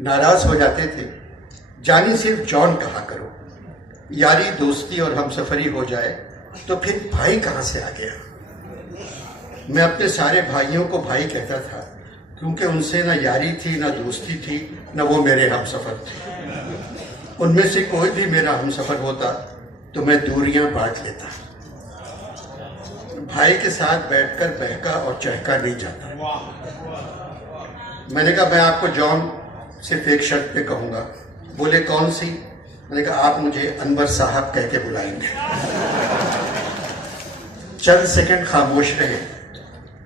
नाराज हो जाते थे, जानी सिर्फ जॉन कहा करो। यारी दोस्ती और हमसफरी हो जाए तो फिर भाई कहाँ से आ गया। मैं अपने सारे भाइयों को भाई कहता था, क्योंकि उनसे ना यारी थी, ना दोस्ती थी, न वो मेरे हमसफर थे। उनमें से कोई भी मेरा हमसफर होता तो मैं दूरियां बांट लेता। भाई के साथ बैठकर बहका और चहका नहीं जाता। मैंने कहा, मैं आपको जॉन सिर्फ एक शर्त पे कहूंगा। बोले, कौन सी? मैंने कहा, आप मुझे अनवर साहब कह के बुलाएंगे। चंद सेकंड खामोश रहे,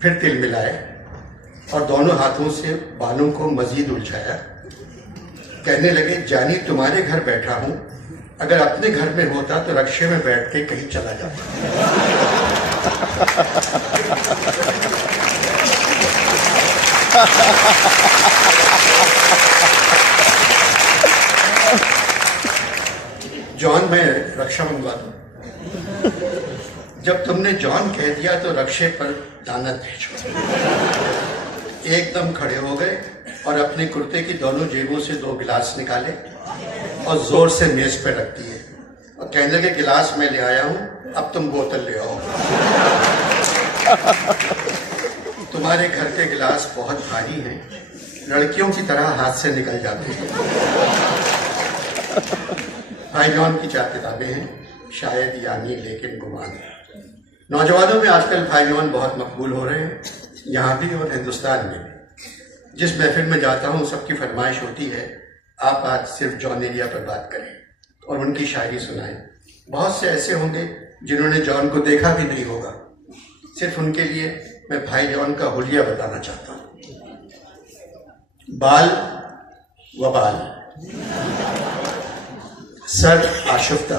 फिर तिल मिलाए और दोनों हाथों से बालों को मजीद उलझाया। कहने लगे, जानी तुम्हारे घर बैठा हूं, अगर अपने घर में होता तो रक्शे में बैठ के कहीं चला जाता। जॉन, मैं रक्षा मंगवा दूं? जब तुमने जॉन कह दिया तो रक्शे पर दानत भेजो। एकदम खड़े हो गए और अपने कुर्ते की दोनों जेबों से 2 गिलास निकाले और जोर से मेज पर रख दिए और कहने लगे, गिलास मैं ले आया हूं, अब तुम बोतल ले आओ। तुम्हारे घर के गिलास बहुत भारी हैं, लड़कियों की तरह हाथ से निकल जाते हैं। भाई जॉन की 4 किताबें हैं, शायद, यानी, लेकिन, गुमान। नौजवानों में आजकल भाई जॉन बहुत मकबूल हो रहे हैं, यहाँ भी और हिंदुस्तान में। जिस महफिल में जाता हूँ सबकी फरमाइश होती है, आप आज सिर्फ जॉन एलिया पर बात करें और उनकी शायरी सुनाएं। बहुत से ऐसे होंगे जिन्होंने जॉन को देखा भी नहीं होगा। सिर्फ उनके लिए मैं भाई जॉन का हुलिया बताना चाहता हूँ। बाल व बाल, सर आशुफ्ता,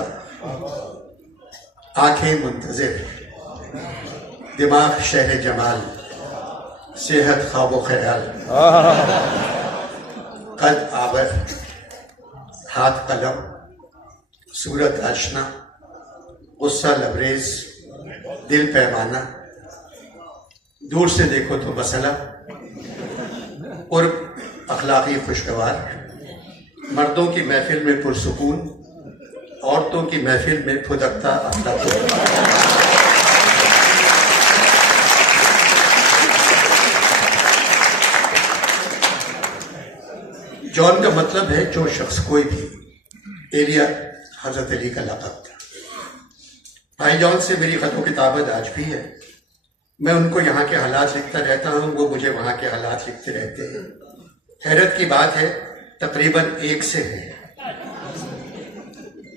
आंखें मुंतजिर, दिमाग शहर जमाल, सेहत ख्वाबो ख्याल, कद आवर, हाथ कलम, सूरत आशना, गुस्सा लबरेज, दिल पैमाना, दूर से देखो तो मसला, उर्फ अखलाकी खुशगवार, मर्दों की महफिल में पुरसुकून, औरतों की महफिल में फुदकता अखलाक। जॉन का मतलब है जो शख्स, कोई भी। एलिया हजरत अली का लक़ब था। भाई जॉन से मेरी खतों किताबत आज भी है। मैं उनको यहाँ के हालात लिखता रहता हूँ, वो मुझे वहाँ के हालात लिखते रहते हैं। हैरत की बात है, तकरीबन एक से है।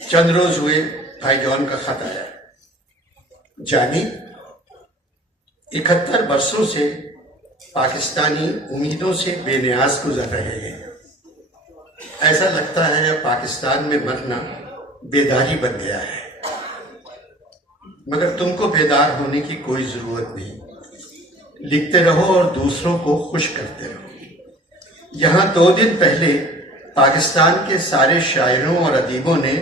चंद रोज हुए भाई जॉन का खत आया। जानी, 71 बरसों से पाकिस्तानी उम्मीदों से बेनियाज गुजर रहे हैं। ऐसा लगता है अब पाकिस्तान में मरना बेदारी बन गया है, मगर तुमको बेदार होने की कोई जरूरत नहीं। लिखते रहो और दूसरों को खुश करते रहो। यहाँ 2 दिन पहले पाकिस्तान के सारे शायरों और अदीबों ने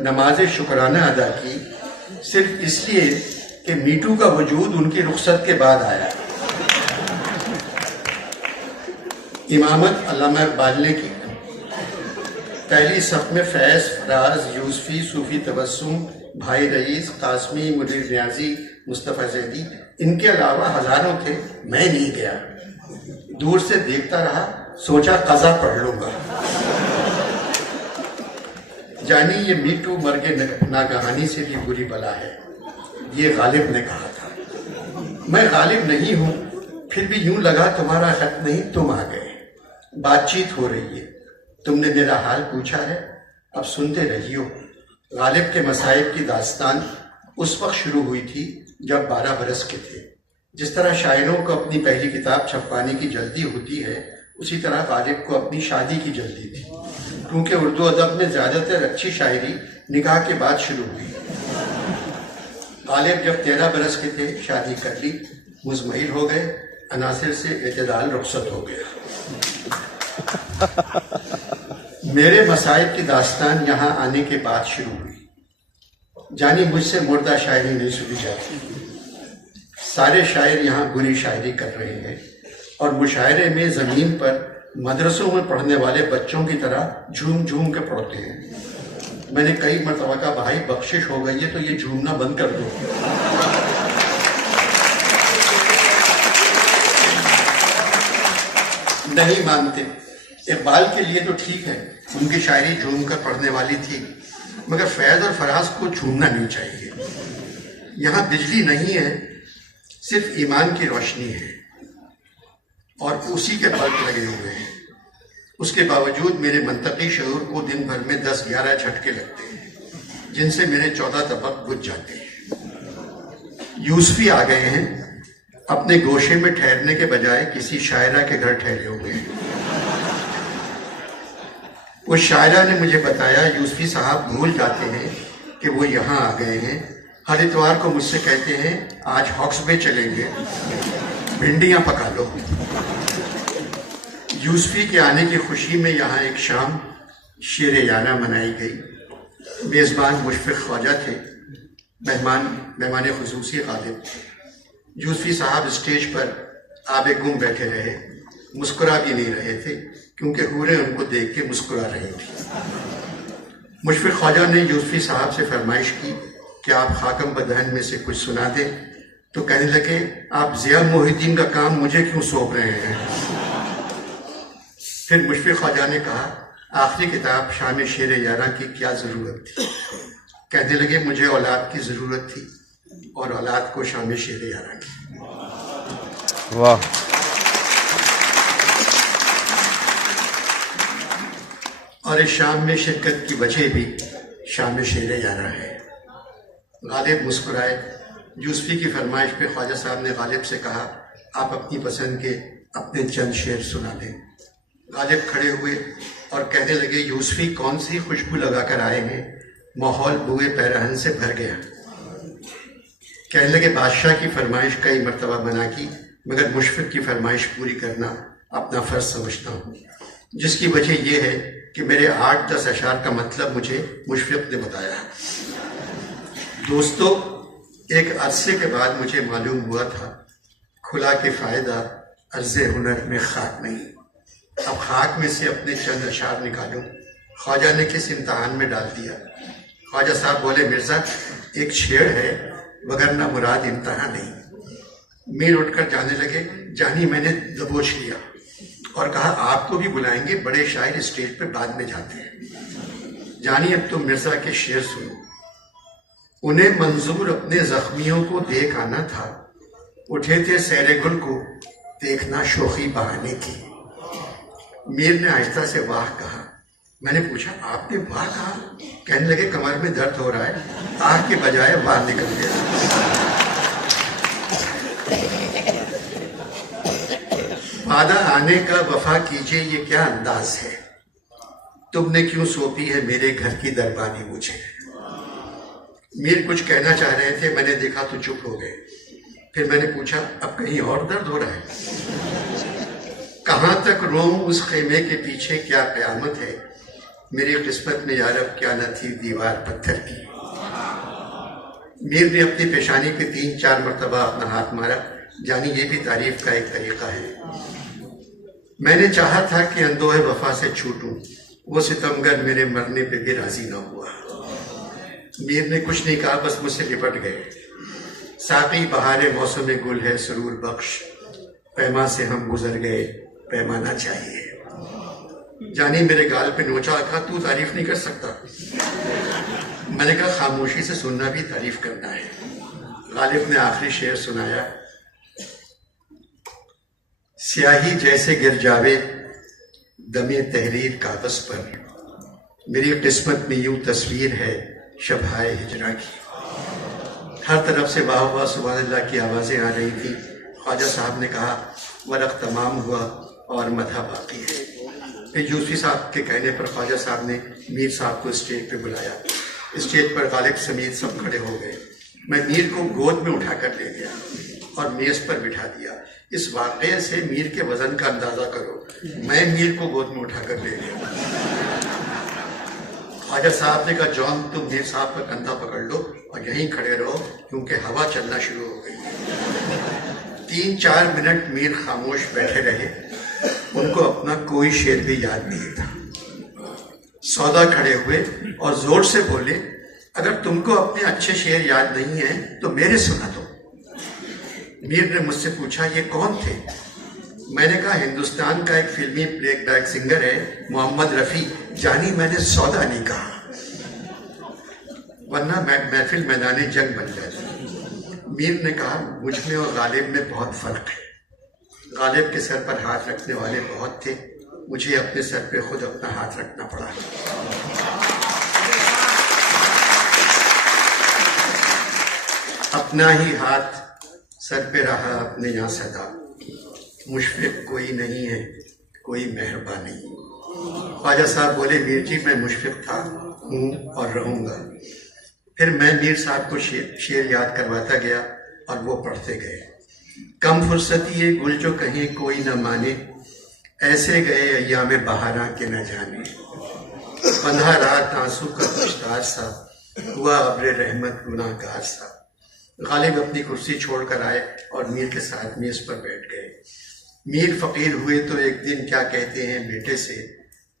नमाज शुक्राना अदा की, सिर्फ इसलिए कि मीटू का वजूद उनकी रुखसत के बाद आया। इमामत अल्लामा इकबाल ने की। पहली सफ में फैज, फराज, यूसफी, सूफी तबस्सुम, भाई रईस, कासमी, मुदीर न्याजी, मुस्तफ़ा जैदी, इनके अलावा हजारों थे। मैं नहीं गया, दूर से देखता रहा, सोचा कज़ा पढ़ लूंगा। जानी, ये मीटू मर्गे नागहानी से भी बुरी बला है, ये गालिब ने कहा था। मैं गालिब नहीं हूं, फिर भी यूं लगा तुम्हारा खत नहीं, तुम आ गए। बातचीत हो रही है, तुमने मेरा हाल पूछा है, अब सुनते रहियो। गालिब के मसाइब की दास्तान उस वक्त शुरू हुई थी जब 12 बरस के थे। जिस तरह शायरों को अपनी पहली किताब छपवाने की जल्दी होती है, उसी तरह गालिब को अपनी शादी की जल्दी थी, क्योंकि उर्दू अदब में ज़्यादातर अच्छी शायरी निकाह के बाद शुरू हुई। गालिब जब 13 बरस के थे शादी कर ली, मुज़महिल हो गए, अनासिर से एतदाल रुखसत हो गया। मेरे मसाइब की दास्तान यहाँ आने के बाद शुरू हुई। जानी, मुझसे मुर्दा शायरी नहीं सुनी जाती। सारे शायर यहाँ बुरी शायरी कर रहे हैं और मुशायरे में ज़मीन पर मदरसों में पढ़ने वाले बच्चों की तरह झूम झूम के पढ़ते हैं। मैंने कई मरतबा कहा भाई बख्शिश हो गई है तो ये झूमना बंद कर दो। नहीं मानते। इकबाल के लिए तो ठीक है, उनकी शायरी झूम कर पढ़ने वाली थी, मगर फैज और फराज को झूमना नहीं चाहिए। यहाँ बिजली नहीं है, सिर्फ ईमान की रोशनी है और उसी के बल्ब लगे हुए हैं। उसके बावजूद मेरे मंतकी शऊर को दिन भर में 10-11 झटके लगते हैं, जिनसे मेरे 14 तबक बुझ जाते हैं। यूसुफी आ गए हैं, अपने गोशे में ठहरने के बजाय किसी शायरा के घर ठहरे हुए हैं। उस शायरा ने मुझे बताया यूसुफी साहब भूल जाते हैं कि वो यहाँ आ गए हैं। हर इतवार को मुझसे कहते हैं आज हॉक्स बे चलेंगे, भिंडियाँ पका लो। यूसुफी के आने की खुशी में यहाँ एक शाम शेर यारा मनाई गई। मेज़बान मुशफ़िक़ ख्वाजा थे, मेहमान खुसूसी गालिब। यूसुफी साहब स्टेज पर आबे गुम बैठे रहे, मुस्कुरा भी नहीं रहे थे क्योंकि हूरें उनको देख के मुस्कुरा रही थी। मुशफ़िक़ ख्वाजा ने यूसुफी साहब से फरमाइश की कि आप खाकम बदहन में से कुछ सुना दें, तो कहने लगे आप ज़िया मोहिद्दीन का काम मुझे क्यों सौंप रहे हैं। फिर मुशफ़िक़ ख्वाजा ने कहा आखिरी किताब शाम शेर यारा की क्या ज़रूरत थी। कहने लगे मुझे औलाद की ज़रूरत थी और औलाद को शाम शेर यारा की। वाह। और इस शाम में शिरकत की वजह भी शाम शेर यारा है। गालिब मुस्कुराए। यूसुफी की फरमाइश पे ख्वाजा साहब ने गालिब से कहा आप अपनी पसंद के अपने चंद शेर सुना दें। गालिब खड़े हुए और कहने लगे यूसुफी कौन सी खुशबू लगाकर आए हैं, माहौल बुए पैरहन से भर गया। कहने लगे बादशाह की फरमाइश कई मरतबा बना की, मगर मुशफ़िक़ की फरमाइश पूरी करना अपना फ़र्ज समझता हूँ, जिसकी वजह यह है कि मेरे 8-10 अशार का मतलब मुझे मुशफ़िक़ ने बताया। दोस्तों, एक अरसे के बाद मुझे मालूम हुआ था खुला के फ़ायदा अर्ज़े हुनर में खाक नहीं। अब खाक में से अपने चंद अशार निकालूं, ख्वाजा ने किस इम्तहान में डाल दिया। ख्वाजा साहब बोले मिर्ज़ा एक शेर है वगरना मुराद इम्तहान नहीं। मीर उठकर जाने लगे, जानी मैंने दबोच लिया और कहा आपको भी बुलाएंगे, बड़े शायर स्टेज पर बाद में जाते हैं। जानी अब तो मिर्ज़ा के शेर सुनो। उन्हें मंजूर अपने जख्मियों को देख आना था, उठे थे सैरे गुल को देखना शोखी बहाने की। मीर ने आहिस्ता से वाह कहा। मैंने पूछा आपने वाह कहा? कहने लगे कमर में दर्द हो रहा है, आह के बजाय वाह निकल गया। वादा आने का वफा कीजिए ये क्या अंदाज है, तुमने क्यों सौंपी है मेरे घर की दरबानी मुझे। मीर कुछ कहना चाह रहे थे, मैंने देखा तो चुप हो गए। फिर मैंने पूछा अब कहीं और दर्द हो रहा है? कहाँ तक रोऊं उस खेमे के पीछे, क्या क़यामत है मेरी किस्मत में यारब, क्या न थी दीवार पत्थर की। मीर ने अपनी पेशानी पे 3-4 मरतबा अपना हाथ मारा, जानी ये भी तारीफ का एक तरीका है। मैंने चाहा था कि अंदोहे वफा से छूटूं, वो सितमगर मेरे मरने पे भी राजी ना हुआ। मीर ने कुछ नहीं कहा, बस मुझसे लिपट गए। साकी बहारे मौसम गुल है सुरूर बख्श, पैमा से हम गुजर गए पैमाना चाहिए। जानी मेरे गाल पे नोचा, कहा तू तारीफ नहीं कर सकता। मैंने कहा खामोशी से सुनना भी तारीफ करना है। गालिब ने आखिरी शेर सुनाया। स्याही जैसे गिर जावे दमे तहरीर कागज पर, मेरी किस्मत में यूं तस्वीर है शबहाए हिजरा की। हर तरफ से वाह वाह सुभान अल्लाह की आवाज़ें आ रही थी। ख्वाजा साहब ने कहा वरक़ तमाम हुआ और मधा बाकी है। फिर यूसुफी साहब के कहने पर ख्वाजा साहब ने मीर साहब को स्टेज पे बुलाया। स्टेज पर गालिब समेत सब खड़े हो गए। मैं मीर को गोद में उठाकर ले गया और मेज़ पर बिठा दिया। इस वाक़ये से मीर के वज़न का अंदाज़ा करो। मैं मीर को गोद में उठाकर ले गया। ख्वाजा साहब ने कहा जॉन तुम मीर साहब का कंधा पकड़ लो और यहीं खड़े रहो क्योंकि हवा चलना शुरू हो गई। 3-4 मिनट मीर खामोश बैठे रहे। उनको अपना कोई शेर भी याद नहीं था। सौदा खड़े हुए और जोर से बोले, अगर तुमको अपने अच्छे शेर याद नहीं है तो मेरे सुना दो। मीर ने मुझसे पूछा, ये कौन थे? मैंने कहा, हिंदुस्तान का एक फिल्मी प्लेबैक सिंगर है मोहम्मद रफी, जानी मैंने सौदा नहीं कहा, वरना महफिल मैदान जंग बन जाती। मीर ने कहा, मुझ में और गालिब में बहुत फर्क है। गालिब के सर पर हाथ रखने वाले बहुत थे, मुझे अपने सर पे खुद अपना हाथ रखना पड़ा। अपना ही हाथ सर पे रहा अपने यहाँ सदा, मुशफिक कोई नहीं है, कोई मेहरबान नहीं। ख्वाजा साहब बोले, मीर जी मैं मुशफिक था, हूँ और रहूँगा। फिर मैं मीर साहब को शेर याद करवाता गया और वो पढ़ते गए। कम फुर्सती ये गुल जो कहीं कोई न माने, ऐसे गए अय्याम बहारा के न जाने। बंधा रात आंसू का तुश्तार सा, हुआ अब्र रहमत गुनाहगार सा। गालिब अपनी कुर्सी छोड़कर आए और मीर के साथ मेज पर बैठ गए। मीर फकीर हुए तो एक दिन क्या कहते हैं बेटे से,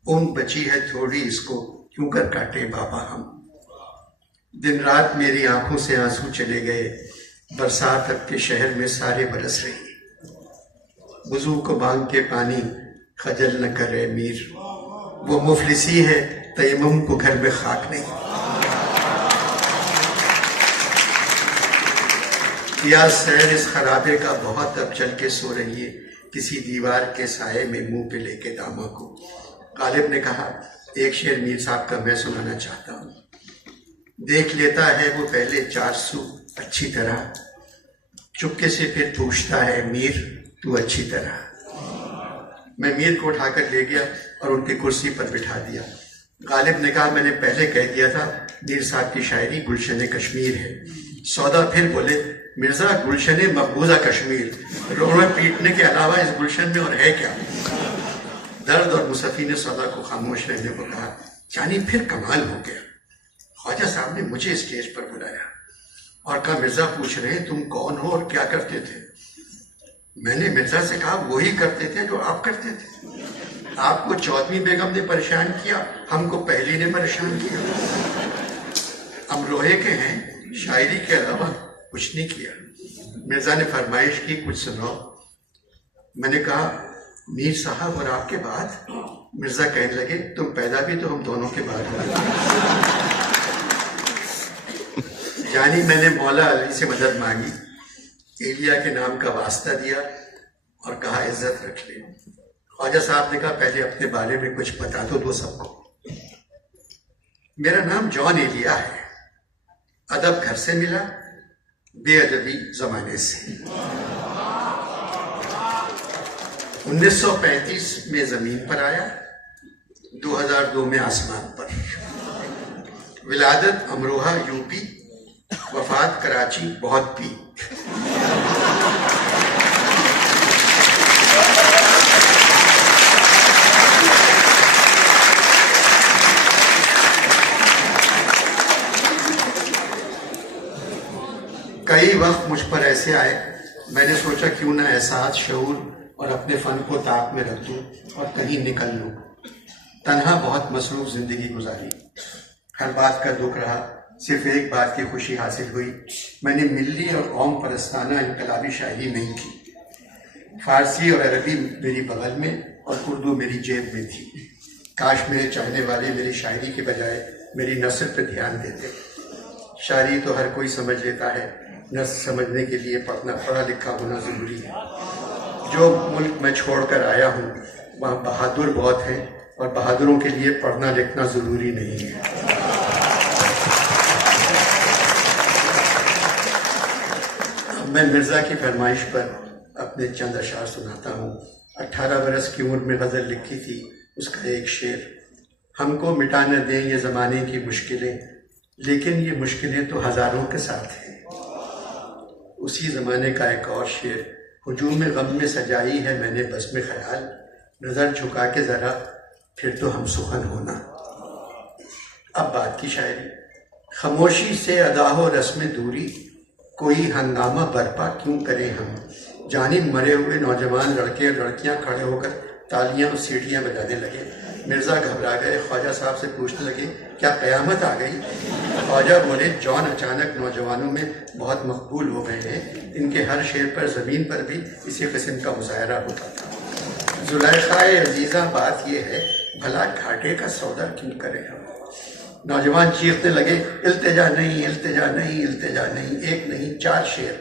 उम्र बची है थोड़ी, इसको क्यों कर काटे बाबा हम। दिन रात मेरी आंखों से आंसू चले गए, बरसात अब के शहर में सारे बरस रही। वुजू को बांध के पानी खजल न करे मीर, वो मुफलिसी है तयम्मुम को घर में खाक नहीं। या सैर इस खराबे का बहुत, अब चल के सो रही है किसी दीवार के साये में मुंह पे लेके दामा को। गालिब ने कहा, एक शेर मीर साहब का मैं सुनाना चाहता हूँ। देख लेता है वो पहले 400 अच्छी तरह, चुपके से फिर पूछता है मीर तू अच्छी तरह। मैं मीर को उठाकर ले गया और उनकी कुर्सी पर बिठा दिया। गालिब ने कहा, मैंने पहले कह दिया था मीर साहब की शायरी गुलशन कश्मीर है। सौदा फिर बोले, मिर्जा गुलशन मकबूजा कश्मीर, रोने पीटने के अलावा इस गुलशन में और है क्या? दर्द और मुसफ़ी ने सौदा को खामोश रहने को कहा। जानी फिर कमाल हो गया, ख्वाजा साहब ने मुझे स्टेज पर बुलाया और कहा, मिर्जा पूछ रहे हैं तुम कौन हो और क्या करते थे। मैंने मिर्जा से कहा, वही करते थे जो आप करते थे। आपको चौधरी बेगम ने परेशान किया, हमको पहली ने परेशान किया। हम लोहे के हैं, शायरी के अलावा कुछ नहीं किया। मिर्जा ने फरमाइश की, कुछ सुनाओ। मैंने कहा, मीर साहब और आपके बाद। मिर्जा कहने लगे, तुम पैदा भी तो हम दोनों के बाद हुए। जानी मैंने मौला अली से मदद मांगी, एलिया के नाम का वास्ता दिया और कहा इज्जत रख ले। ख्वाजा साहब ने कहा, पहले अपने बारे में कुछ बता दो सबको। मेरा नाम जॉन एलिया है, अदब घर से मिला, बेअदबी जमाने से। 1935 में जमीन पर आया, 2002 में आसमान पर। विलादत अमरोहा यूपी, वफात कराची बहुत पी। कई वक्त मुझ पर ऐसे आए, मैंने सोचा क्यों ना एहसास, शऊर और अपने फन को ताक में रख दूं और कहीं निकल लूं। तन्हा बहुत मसरूफ जिंदगी गुजारी, हर बात का दुख रहा, सिर्फ एक बात की खुशी हासिल हुई, मैंने मिल्ली और कौम परस्ताना इनकलाबी शायरी नहीं की। फारसी और अरबी मेरी बगल में और उर्दू मेरी जेब में थी। काश मेरे चाहने वाले मेरी शायरी के बजाय मेरी नस्ल पर ध्यान देते। शायरी तो हर कोई समझ लेता है, नस्ल समझने के लिए पढ़ा लिखा होना जरूरी है। जो मुल्क मैं छोड़कर आया हूँ वहाँ बहादुर बहुत हैं और बहादुरों के लिए पढ़ना लिखना जरूरी नहीं है। मैं मिर्जा की फरमाइश पर अपने चंद अशार सुनाता हूँ। 18 बरस की उम्र में गज़ल लिखी थी, उसका एक शेर। हमको मिटा न दें ये ज़माने की मुश्किलें, लेकिन ये मुश्किलें तो हज़ारों के साथ हैं। उसी ज़माने का एक और शेर। हुजूम गम में सजाई है मैंने बस में ख्याल, नज़र झुका के ज़रा फिर तो हम सुखन होना। अब बात की शायरी। खामोशी से अदा हो रस्म दूरी, कोई हंगामा बर्पा क्यों करें हम। जानिब मरे हुए नौजवान लड़के और लड़कियां खड़े होकर तालियां और सीढ़ियां बजाने लगे। मिर्जा घबरा गए, ख्वाजा साहब से पूछने लगे क्या क़यामत आ गई? ख्वाजा बोले जॉन अचानक नौजवानों में बहुत मकबूल हो गए हैं, इनके हर शेर पर ज़मीन पर भी इसी किस्म का मुजाहरा होता था। जुलैखाए अजीज़ा बात यह है भला घाटे का सौदा क्यों करें हम? नौजवान चीखने लगे इल्तिजा नहीं, इल्तिजा नहीं, इल्तिजा नहीं, एक नहीं 4 शेर।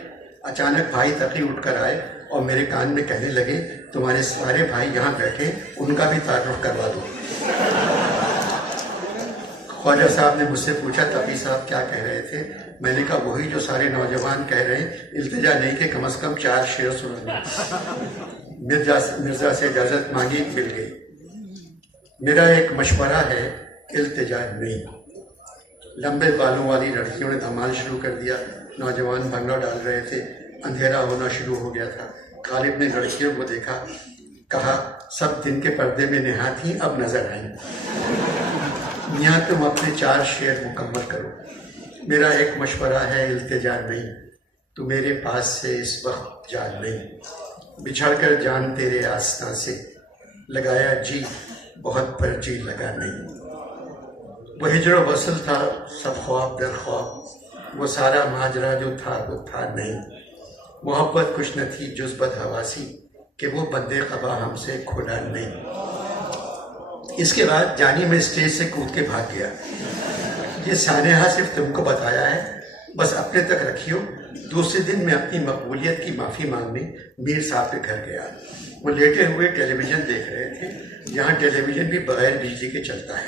अचानक भाई तकी उठकर आए और मेरे कान में कहने लगे तुम्हारे सारे भाई यहाँ बैठे, उनका भी तारुफ करवा दो। ख्वाजा साहब ने मुझसे पूछा तकी साहब क्या कह रहे थे? मैंने कहा वही जो सारे नौजवान कह रहे हैं, इल्तिजा नहीं कि कम से कम 4 शेर सुनाना। मिर्जा से इजाज़त मांगी, मिल गई। मेरा एक मशवरा है, इल्तिजा नहीं। लंबे बालों वाली लड़कियों ने धमाल शुरू कर दिया। नौजवान भंगड़ा डाल रहे थे, अंधेरा होना शुरू हो गया था। गालिब ने लड़कियों को देखा, कहा सब दिन के पर्दे में नेहा थी, अब नजर आई। मियाँ तुम अपने 4 शेर मुकम्मल करो। मेरा एक मशवरा है, इल्तिजा नहीं, तू मेरे पास से इस वक्त जान नहीं। बिछड़ कर जान तेरे आस्था से, लगाया जी बहुत पर जी लगा नहीं। वो हिजर वसल था सब ख्वाब दर ख्वाब, वो सारा माजरा जो था वो था नहीं। मोहब्बत कुछ न थी जुज़ बदहवासी, कि वो बंदे क़बा हमसे खुला नहीं। इसके बाद जानी मैं स्टेज से कूद के भाग गया। ये सानेहा सिर्फ तुमको बताया है, बस अपने तक रखियो। दूसरे दिन मैं अपनी मकबूलियत की माफ़ी मांगने मीर साहब के घर गया। वो लेटे हुए टेलीविज़न देख रहे थे। यहाँ टेलीविज़न भी बगैर बिजली के चलता है।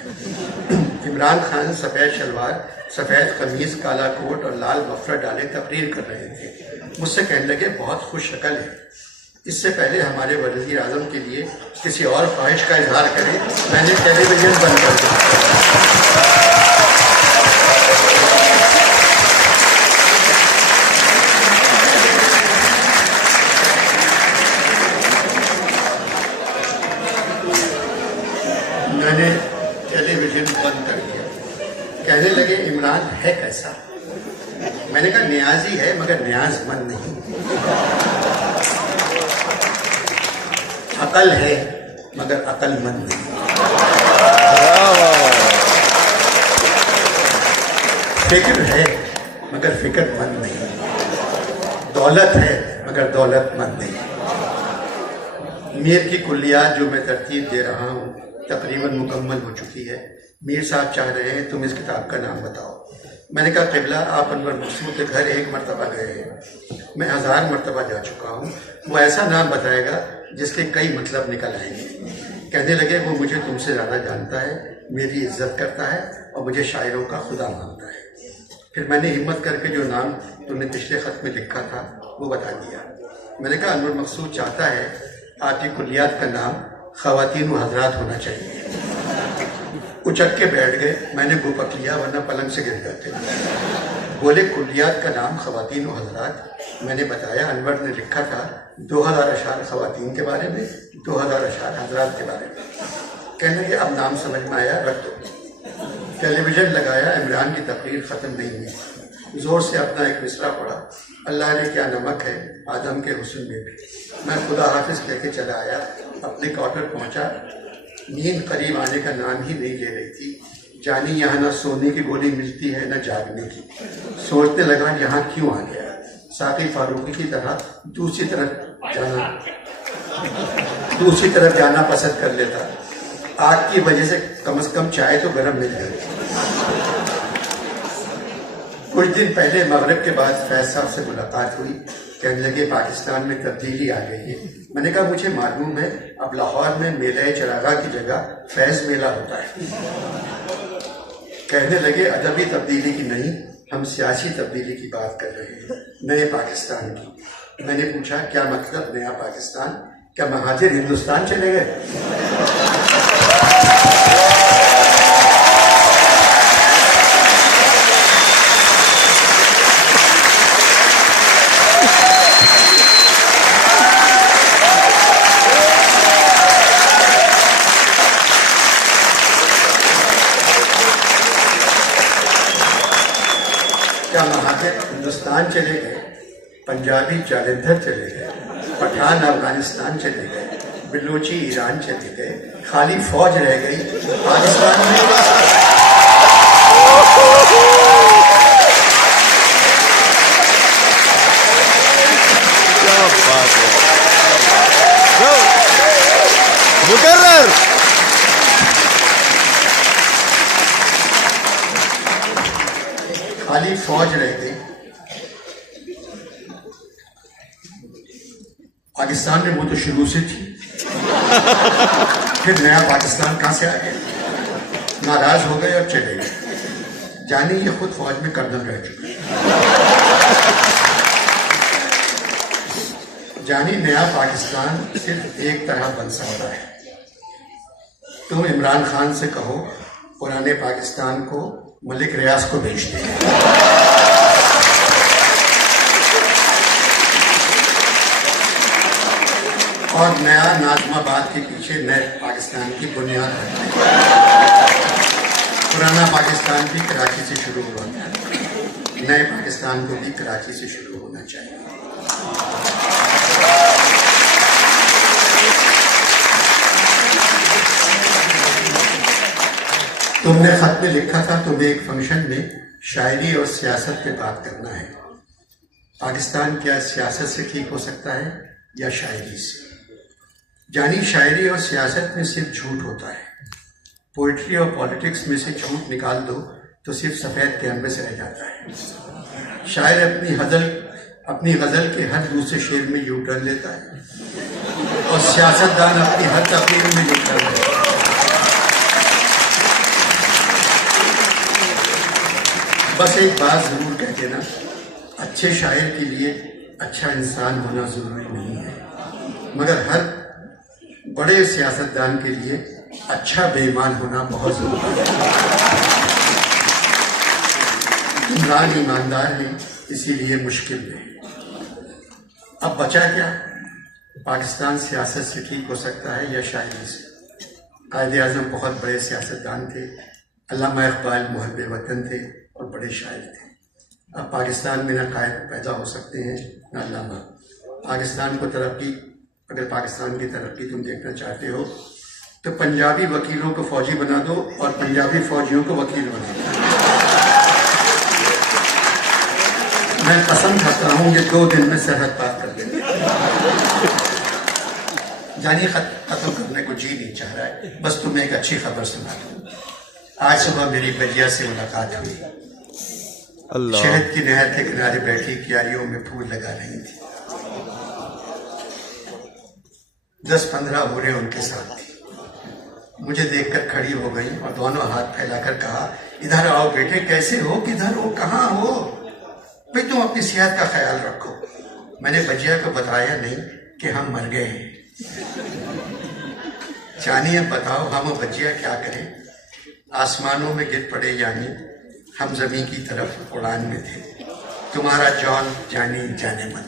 इमरान खान सफ़ेद शलवार, सफ़ेद कमीज़, काला कोट और लाल मफलर डाले तकरीर कर रहे थे। मुझसे कहने लगे बहुत खुश शक्ल है। इससे पहले हमारे वज़ीर आज़म के लिए किसी और ख्वाहिश का इजहार करें, मैंने टेलीविज़न बंद कर दिया। मैंने टेलीविज़न बंद कर दिया। कहने लगे इमरान है कैसा? मैंने कहा न्याजी है मगर न्याज़मंद नहीं। अकल है मगर अकलमंद नहीं। फिक्र है मगर फिक्रमंद नहीं। दौलत है मगर दौलतमंद नहीं। मीर की कुल्लियात जो मैं तरतीब दे रहा हूँ तकरीबन मुकम्मल हो चुकी है। मीर साहब चाह रहे हैं तुम इस किताब का नाम बताओ। मैंने कहा क़िबला आप अनवर मकसूद के घर 1 मरतबा गए हैं, मैं 1000 मरतबा जा चुका हूँ। वो ऐसा नाम बताएगा जिसके कई मतलब निकल आएंगे। कहने लगे वो मुझे तुमसे ज़्यादा जानता है, मेरी इज्जत करता है और मुझे शायरों का खुदा मानता है। फिर मैंने हिम्मत करके जो नाम तुमने पिछले ख़त में लिखा था वो बता दिया। मैंने कहा अनवर मकसूद चाहता है आपकी कुल्लियात का नाम ख़वातीन व हज़रात होना चाहिए। उचक के बैठ गए। मैंने गुपक लिया वरना पलंग से गिर जाते। बोले कुल्लियात का नाम ख़वातीन व हज़रात। मैंने बताया अनवर ने लिखा था 2000 अशार ख़वातीन के बारे में, 2000 अशार हज़रात के बारे में। कहने लगे अब नाम समझ में आया, रख दो। टेलीविज़न लगाया, इमरान की तकरीर ख़त्म नहीं हुई। ज़ोर से अपना एक मिसरा पढ़ा, अल्लाह ने क्या नमक है आदम के हुस्न में भी। मैं खुदा हाफिज़ कह के चला आया। अपने क्वार्टर पहुंचा। नींद करीब आने का नाम ही नहीं ले रही थी। जानी यहाँ न सोने की गोली मिलती है न जागने की। सोचने लगा यहाँ क्यों आ गया। साक़ी फारूकी की तरह दूसरी तरफ जाना पसंद कर लेता। आग की वजह से कम चाय तो गर्म मिल गई। कुछ दिन पहले मगरिब के बाद फैज साहब से मुलाकात हुई। कहने लगे पाकिस्तान में तब्दीली आ गई है। मैंने कहा मुझे मालूम है, अब लाहौर में मेला चरागा की जगह फैज मेला होता है। कहने लगे अदबी तब्दीली की नहीं, हम सियासी तब्दीली की बात कर रहे हैं, नए पाकिस्तान की। मैंने पूछा क्या मतलब नया पाकिस्तान? क्या महाजिर हिंदुस्तान चले गए? क्या महाजिर हिंदुस्तान चले गए? पंजाबी जालंधर चले गए, पठान अफगानिस्तान चले गए, बलोची ईरान चले गए, खाली फौज रह गई पाकिस्तान में। क्या बात है, मुकर्रर। खाली फौज रह गई पाकिस्तान में, वो तो शुरू से थी। फिर नया पाकिस्तान कहां से आ गया? नाराज हो गए और चले गए। जाने ये खुद फौज में कर्नल रह चुके। जानी नया पाकिस्तान सिर्फ एक तरह बन सकता है। तुम इमरान खान से कहो पुराने पाकिस्तान को मलिक रियाज को बेच दें। और नया नाज़िमाबाद के पीछे नए पाकिस्तान की बुनियाद रखते हैं। पुराना पाकिस्तान भी कराची से शुरू हुआ था, नए पाकिस्तान को भी कराची से शुरू होना चाहिए। तुमने खत में लिखा था तुम्हें एक फंक्शन में शायरी और सियासत पे बात करना है। पाकिस्तान क्या सियासत से ठीक हो सकता है या शायरी से? जानी शायरी और सियासत में सिर्फ झूठ होता है। पोइट्री और पॉलिटिक्स में से झूठ निकाल दो तो सिर्फ सफेद कैनवस रह जाता है। शायर अपनी गजल के हर दूसरे शेर में यू टर्न लेता है और सियासतदान अपनी हर तकरीर में यू टर्न लेता है। बस एक बात जरूर कह देना, अच्छे शायर के लिए अच्छा इंसान होना जरूरी नहीं है, मगर हर बड़े सियासतदान के लिए अच्छा बेईमान होना बहुत जरूरी है। इमरान ईमानदार है, इसीलिए मुश्किल में। अब बचा क्या? पाकिस्तान सियासत से ठीक हो सकता है या शायरी से? कायदे आज़म बहुत बड़े सियासतदान थे, अल्लामा इकबाल मुहब्बे वतन थे और बड़े शायर थे। अब पाकिस्तान में न कायद पैदा हो सकते हैं न अल्लामा। पाकिस्तान को तरक्की, अगर पाकिस्तान की तरक्की तुम देखना चाहते हो तो पंजाबी वकीलों को फौजी बना दो और पंजाबी फौजियों को वकील बना दो। मैं कसम खाता हूं ये 2 दिन में सरहद पार कर देंगे। जानिए खत्म करने को जी नहीं चाह रहा है, बस तुम्हें एक अच्छी खबर सुना दूं। आज सुबह मेरी बजिया से मुलाकात हुई। शहद की नहर के किनारे बैठी क्यारियों में फूल लगा रही थी। 10-15 औरतें उनके साथ थी। मुझे देखकर खड़ी हो गई और दोनों हाथ फैलाकर कहा, इधर आओ बेटे, कैसे हो, किधर हो, कहाँ हो? भाई तुम अपनी सेहत का ख्याल रखो। मैंने बजिया को बताया नहीं कि हम मर गए हैं। जानिए बताओ हम बजिया क्या करें? आसमानों में गिर पड़े यानी हम जमीन की तरफ उड़ान में थे। तुम्हारा जॉन जानी जाने मन।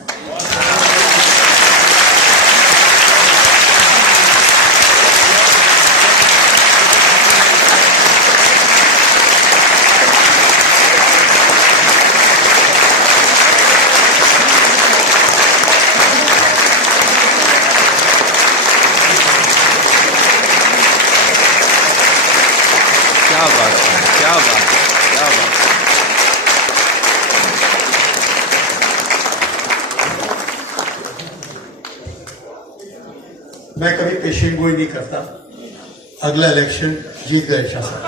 क्या बात है, क्या बात है, क्या बात है। मैं कभी पेशेंगोई नहीं करता। अगला इलेक्शन जीत गए शाह साहब।